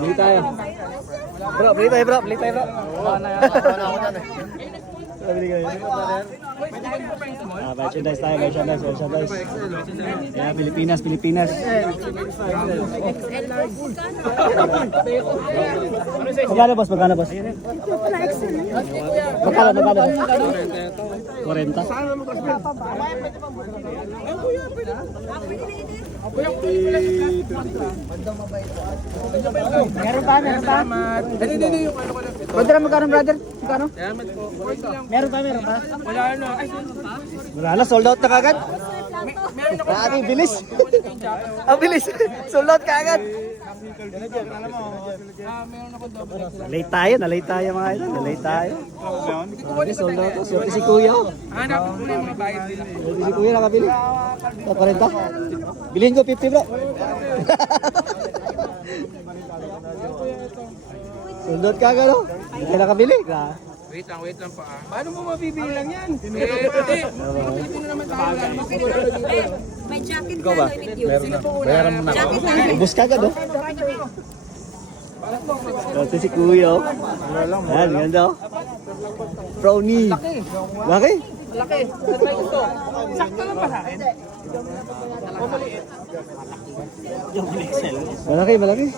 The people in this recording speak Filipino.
Bili tayo. Bro, bili tayo bro. Bili tayo bro. Bili kayo. Merchandise tayo, merchandise. Yeah, Pilipinas. Magkano boss? Magkano? 40. Meron pa? Brother, magkano brother? Magkano? Meron pa? Wala na, sold out na kagad. Ang bilis. Ang bilis. Sold out kagad. Nalate tayo mga ito. Nalate tayo. Sold out. Swerte si Kuya. Swerte si Kuya nakabili. 40. Bilhin ko 50 bro. Sold out kagad no? Hindi ka nakabili. Wait lang pa. Paano mo mabibili lang yan? Pilipino naman tayo. May jacket ka with you. Bayaran mo na. Jacket na. Ubus kagad oh. Swerte si Kuya oh. Yan, ganda oh. Brownie. Laki? Laki. Sakto lang pa sa akin. Malaki.